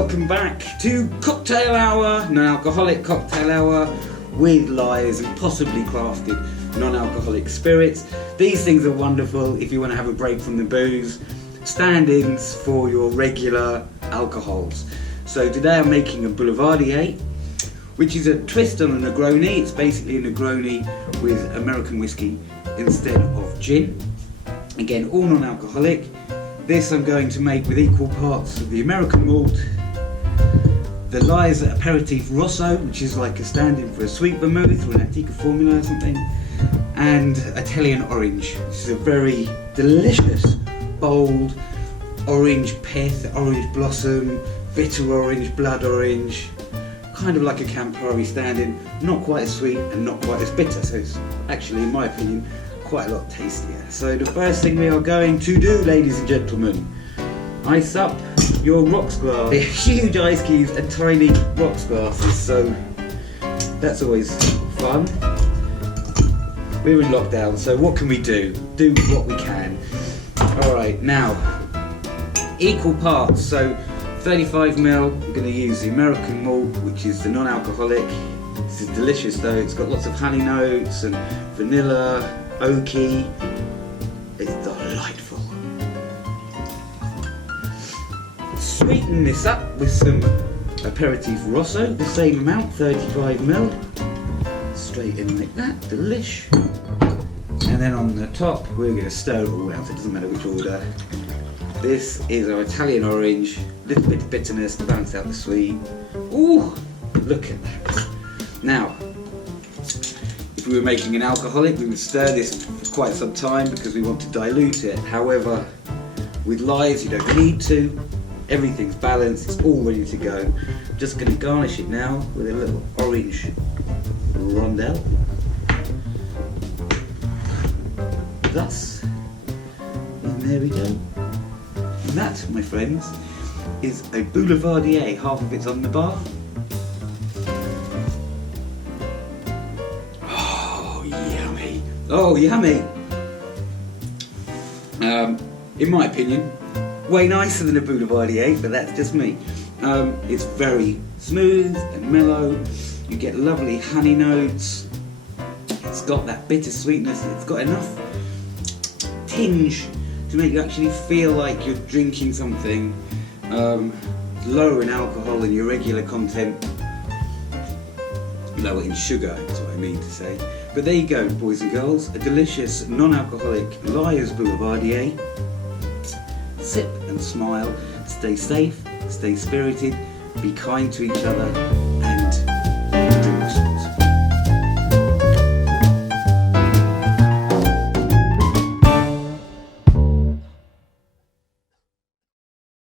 welcome back to Cocktail Hour, non-alcoholic cocktail hour with Lyres and possibly crafted non-alcoholic spirits. These things are wonderful if you want to have a break from the booze, stand-ins for your regular alcohols. So today I'm making a Boulevardier, which is a twist on a Negroni. It's basically a Negroni with American whiskey instead of gin. Again, all non-alcoholic. This I'm going to make with equal parts of the American malt, the Lyre Apéritif Rosso, which is like a stand-in for a sweet vermouth or an Antica formula or something, and Italian orange, which is a very delicious, bold orange pith, orange blossom, bitter orange, blood orange, kind of like a Campari stand-in, not quite as sweet and not quite as bitter, so it's actually, in my opinion, quite a lot tastier. So the first thing we are going to do, ladies and gentlemen, ice up your rocks glass. They're huge ice cubes and tiny rocks glasses, so that's always fun. We're in lockdown, so what can we do? Do what we can. Alright, now, equal parts, so 35ml, I'm going to use the American malt, which is the non-alcoholic. This is delicious though, it's got lots of honey notes and vanilla, oaky. It's delightful. Sweeten this up with some Apéritif Rosso, the same amount, 35ml. Straight in like that, delish. And then on the top, we're going to stir it all out, it doesn't matter which order. This is our Italian orange, a little bit of bitterness to balance out the sweet. Ooh, look at that. Now, if we were making an alcoholic, we would stir this for quite some time because we want to dilute it. However, with Lyres, you don't need to. Everything's balanced, it's all ready to go. I'm just going to garnish it now with a little orange rondelle. Thus, and there we go. And that, my friends, is a Boulevardier. Half of it's on the bar. Oh, yummy! In my opinion, way nicer than a Boulevardier, but that's just me. It's very smooth and mellow. You get lovely honey notes. It's got that bitter sweetness. It's got enough tinge to make you actually feel like you're drinking something lower in alcohol than your regular content. Lower in sugar, that's what I mean to say. But there you go, boys and girls, a delicious non-alcoholic Lyre's Boulevardier. Sip and smile, stay safe, stay spirited, be kind to each other,